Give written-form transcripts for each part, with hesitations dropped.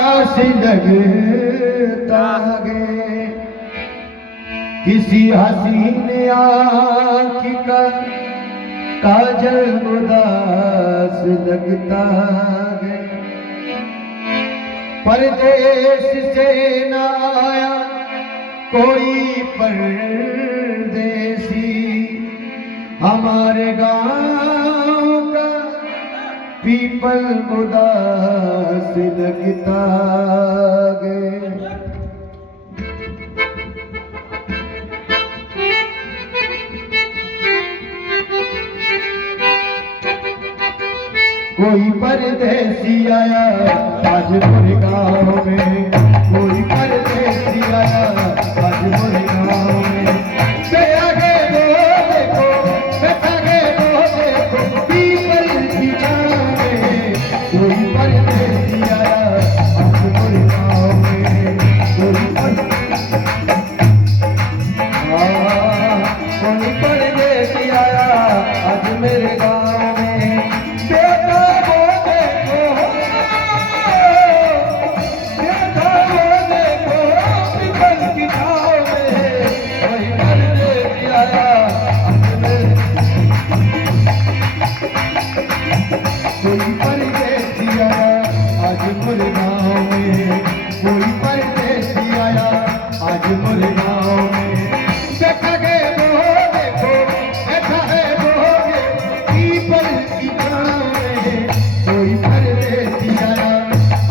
आस लगता गे किसी हसीन आँख का काजल उदास लगता गे। परदेश से न आया कोई परदेसी हमारे गांव का पीपल उदास लगता गे। कोई परदेसी आया आज मोरे गाँव में, कोई परदेसी आया आज मोरे गाँव में। आगे वो देखो, आगे वो देखो पीपल की छाँव में। कोई परदेसी आया आज मोरे गाँव में, कोई परदेसी आया आज मेरे गाँव में। कोई परदेसी आया आज मोरे गाँव में, कोई परदेसी आया आज मोरे गाँव में। देखा गे वो देखो, ऐसा है वो पीपल की छाँव में। कोई परदेसी आया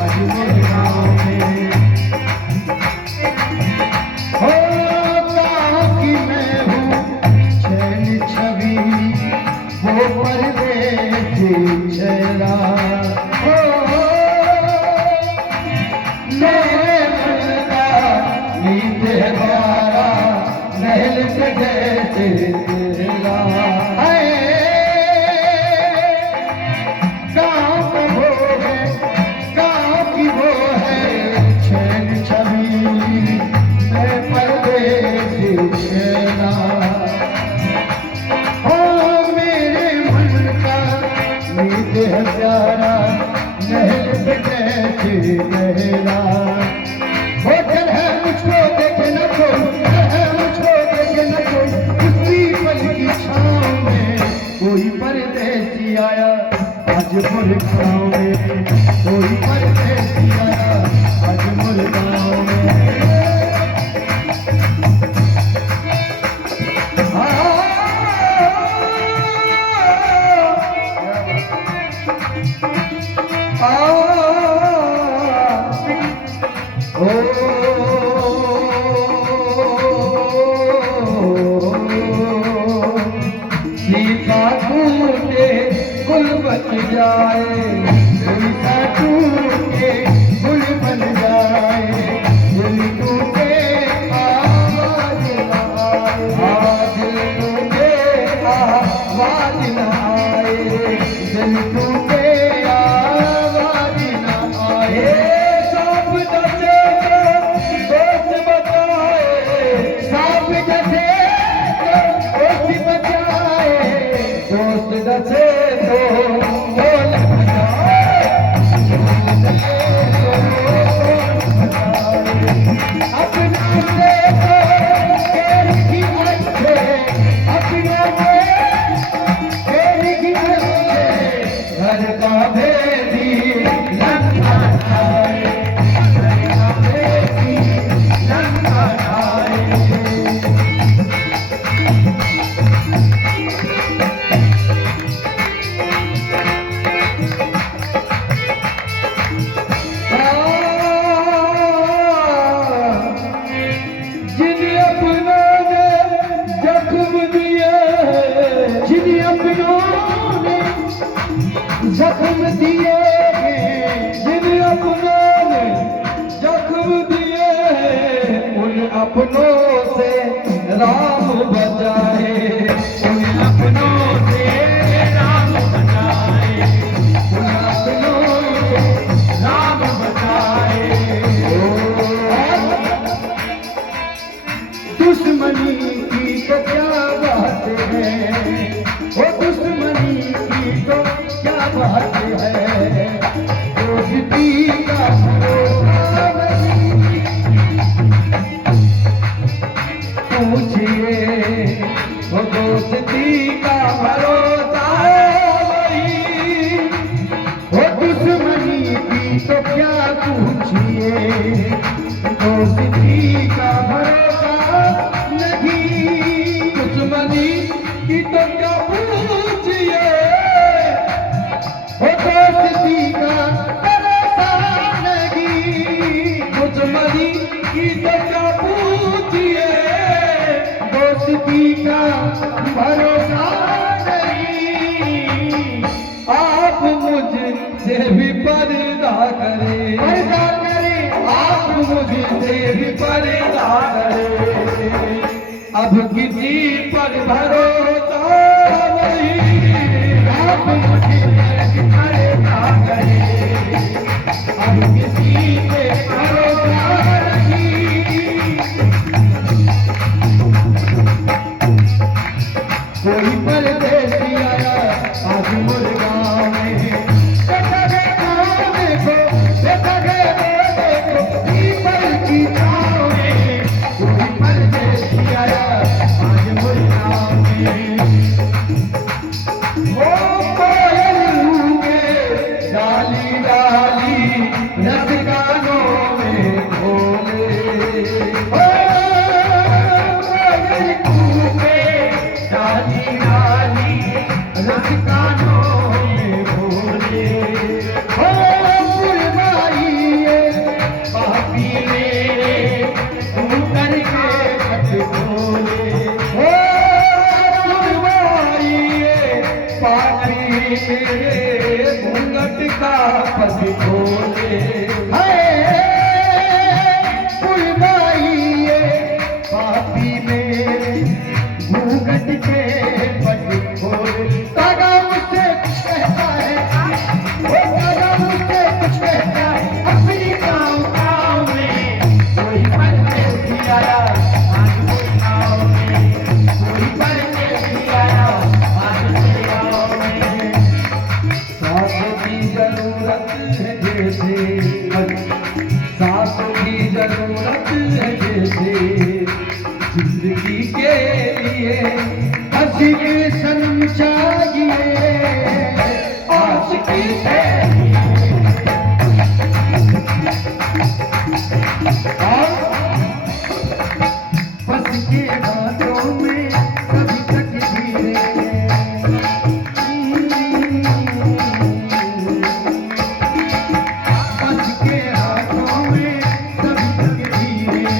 आज मोरे गाँव में। हो गाँव की मैं हूँ छैल छवि वो परदेसी चला। मेरे मन का नींद हमारा महल से जैसे तेरा है। गाँव वो है, गाँव की वो है छैल छवि मैं परदेसी चला। प्यारा महल पे कैसे महला। होटल है मुझको देखे न कोई, है मुझको देखे न कोई उस पीपल की छाँव में। कोई परदेसी आया आज मोरे गाँव में, कोई परदेसी आया आज मोरे गाँव में। सीता टूटे गुल बन जाए, सीता टूटे गुल बन जाए। दिल टूटे आवाज न आए, दिल टूटे आवाज न आए, दिल टूटे आवाज न आए। सांप जैसे दोस्त बचाए, सांप जैसे दोस्त बचाए, दोस्त जैसे तो बोल बचाए, अपना से तो खेल की अच्छे, अपना से खेल की अच्छे घर का भेदी लंका ढाए, घर का भेदी लंका ढाए। जख्म दिए जिन अपनों ने जख्म दिए, उन अपनों से राम बचाए, उन अपनों से राम बचाए, उन अपनों से राम बचाए। दुश्मनी की तो क्या बात है, वो दुश्मनी की तो क्या बात है, दोस्ती का क्या पूछिए, दोस्ती का भरोसा नहीं। दुश्मनी की तो क्या पूछिए, दोस्ती का भरोसा नहीं। दुश्मनी की तो क्या पूछिए, दोस्ती का भरोसा नहीं। आप मुझसे भी पर्दा करें, पर्दा करें, आप मुझसे भी पर्दा करें। अब किसी पर भरोसा नहीं, आप मुझसे भी पर्दा करें। अब किसी पे भरोसा नहीं। कोई परदेसी आया आज मुर्गांव में, देखो देखो पीपल की छाँव में। कोई परदेसी आया आज मुर्गांव में। ओ कोयल कूके डाली डाली रस कानों में बोले। ओ कोयल कूके डाली डाली रस कानों में बोले। ओ पुरवाइए पापी मेरे तू करके पट खोले। ओ पुरवाइए पापी मेरे घूंघट का पट खोले। पुरवाइए पापी मेरे घूंघट के पट खोले। तागा मुझसे कुछ कहता है, वो तागा मुझसे कुछ कहता है। अपनी गाँव में कोई परदेसी आया आज मेरे गाँव में। कोई परदेसी आया आज मेरे गाँव में। सांसों की जरूरत है जैसे, सांसों की जरूरत है जैसे। जिंदगी के लिए हंसी के सनम चाहिए, आशिकी के और बस के हाथों में कभी तकदीरें। बस के हाथों में कभी तकदीरें।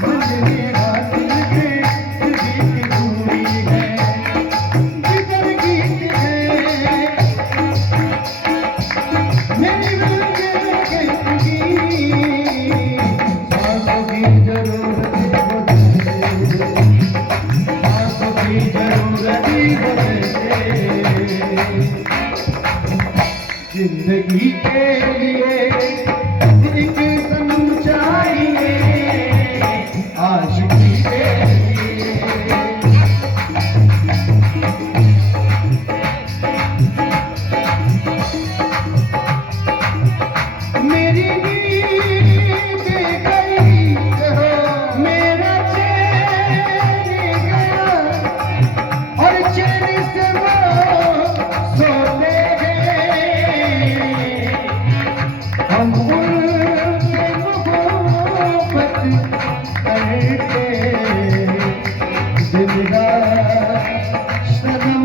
मुझे हाथ में गीत दूरी है, जिगर गीत है मेरी जिंदगी। सांसों की जरूरत है, सांसों की जरूरत है। जिंदगी के लिए एक सनम चाहिए, आशिकी के लिए। मेरी नींद गई हो, मेरा चैन गया, और चैन से वो सोते हैं। हम उनसे मोहब्बत करके जिंदगानी सनम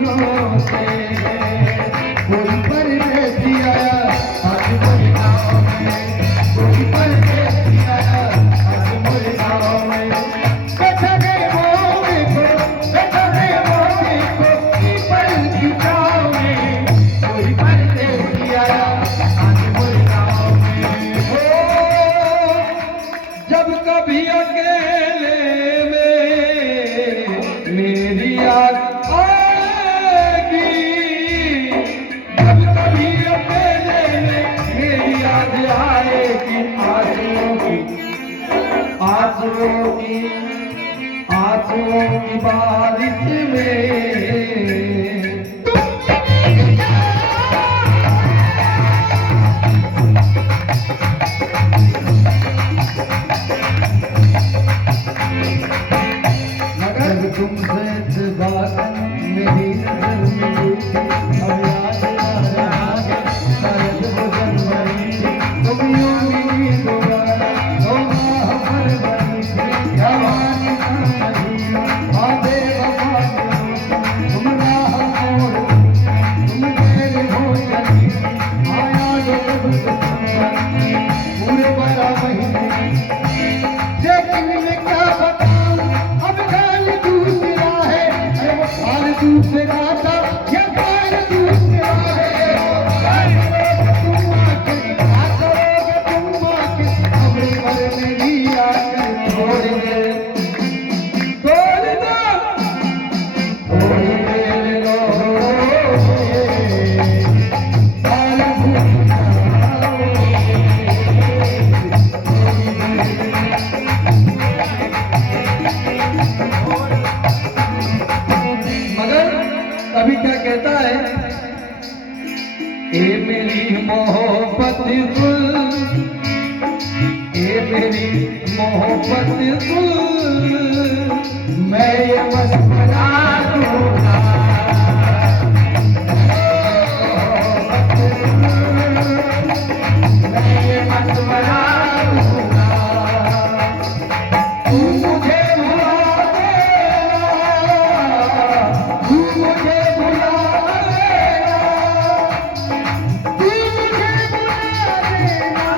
रोते हैं। कोई परदेसी आया आज मेरे गाँव में। कोई परदेसी आया आज मेरे गाँव में। बैठा गए वो देखो, बैठा गए वो देखो पीपल की छाँव में। कोई परदेसी आया आज मेरे गाँव में। ओ जब कभी अकेले में मेरी याद आएगी, जब कभी अकेले में मेरी याद आएगी। आंसुओं की बारिश में तुमसे बात मेरी नजर में अब याद आ रहा है, शायद वो जन्म पूरे 12 महीने, लेकिन मैं क्या बताऊं, अब हाल दूसरा है। अरे वो हाल दूसरा था, ये हाल दूसरा है। तुम आके क्या करोगे, तुम आके अपने घर में भी आकर छोड़ दे, छोड़ दो, छोड़ दे लो। अभी क्या कहता है, ए मेरी मोहब्बत गुल, ए मेरी मोहब्बत गुल, मैं ये बस बना दूंगा। मैं ये बस बना दूंगा। तू मुझे भुला देना, तू मुझे भुला देना, तू मुझे भुला देना,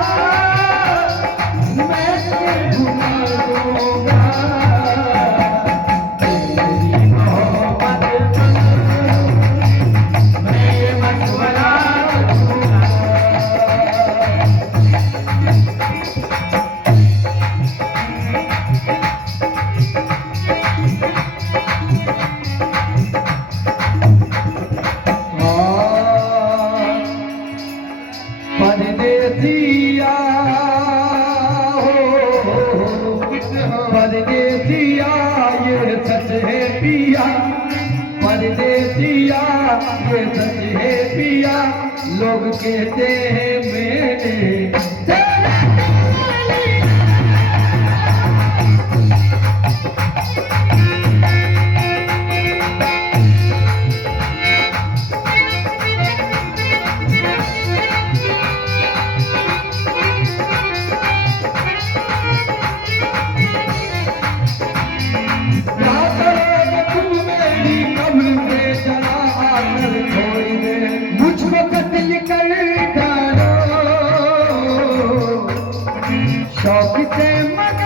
मैं तुझे भुला दूंगा। तेरी मोहब्बत मैं ये बस बना दूंगा। परदेसिया हो, परदेसिया ये सच है पिया, परदेसिया ये सच है पिया, लोग कहते हैं मैंने मुझको कत्ल कर डालो, शौक से मगर